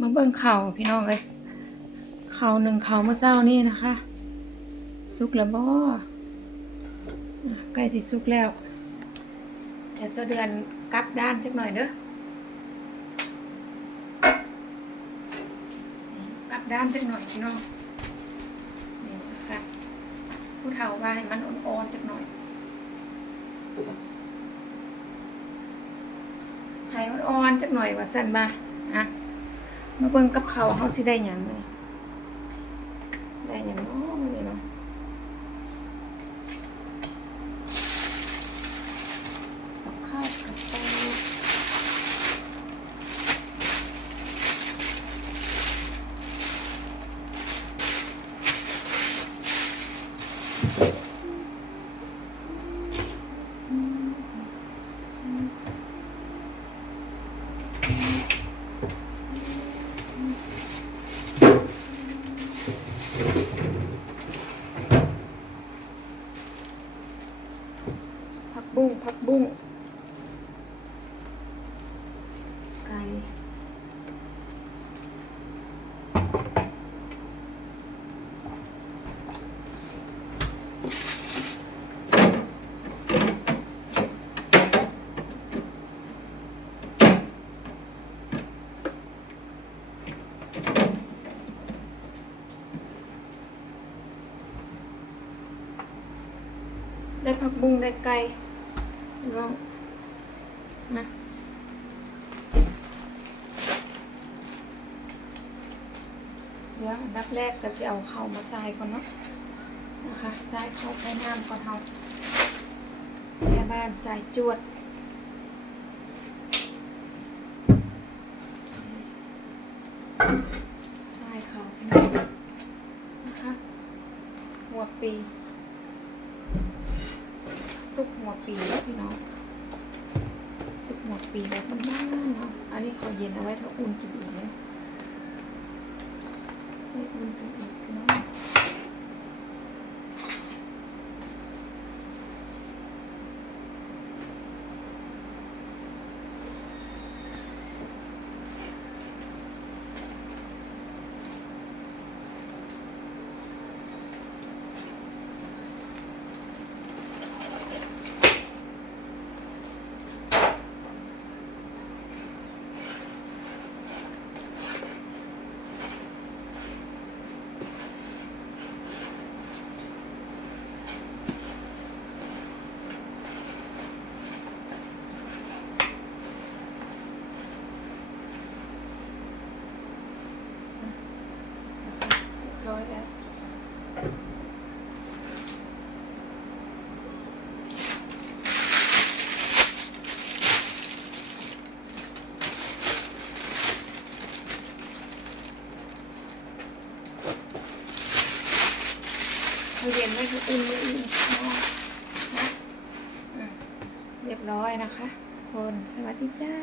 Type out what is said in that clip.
มาเบิ่งเข่าพี่น้องเอ้ยเข่าหนึ่งเข่าเมื่อเช้านี่นะคะ สุกแล้วบ่ใกล้สิสุกแล้วแต่เสะเดือนกลับด้านจักหน่อยเด้อกลับด้านจักหน่อยพี่น้องนี่นะคะผู้เฒ่าว่าให้มันอ่อนๆจักหน่อยให้อ่อนๆจักหน่อยว่าสั่นมา มาเบิ่งกับเขาเขาสิได้หยังเลยได้หยังเนาะมื้อนี้เนาะ ผักบุ้งผักบุ้งไก่ ได้ผักบุ้งได้ไก่ลองมาเดี๋ยวอันดับแรกก็จะเอาเข้ามาใส่ก่อนเนาะนะคะใส่เข้าใส่น้ำก่อนเอาแม่บ้านใส่จวดใส่เขาไปหน่อยนะคะหัวปี ซุปหัวปีแล้วพี่น้องซุปหัวปีแบบบ้านๆเนาะอันนี้เขาเย็นเอาไว้ถ้าอุ่นกินอีกเนี่ยให้อุ่นกินอีกพี่น้องเรียบร้อยแล้ว เขาเย็นไม่คืออุ่นไม่อุ่นนะอืมเรียบร้อยนะคะทุกคนสวัสดีจ้า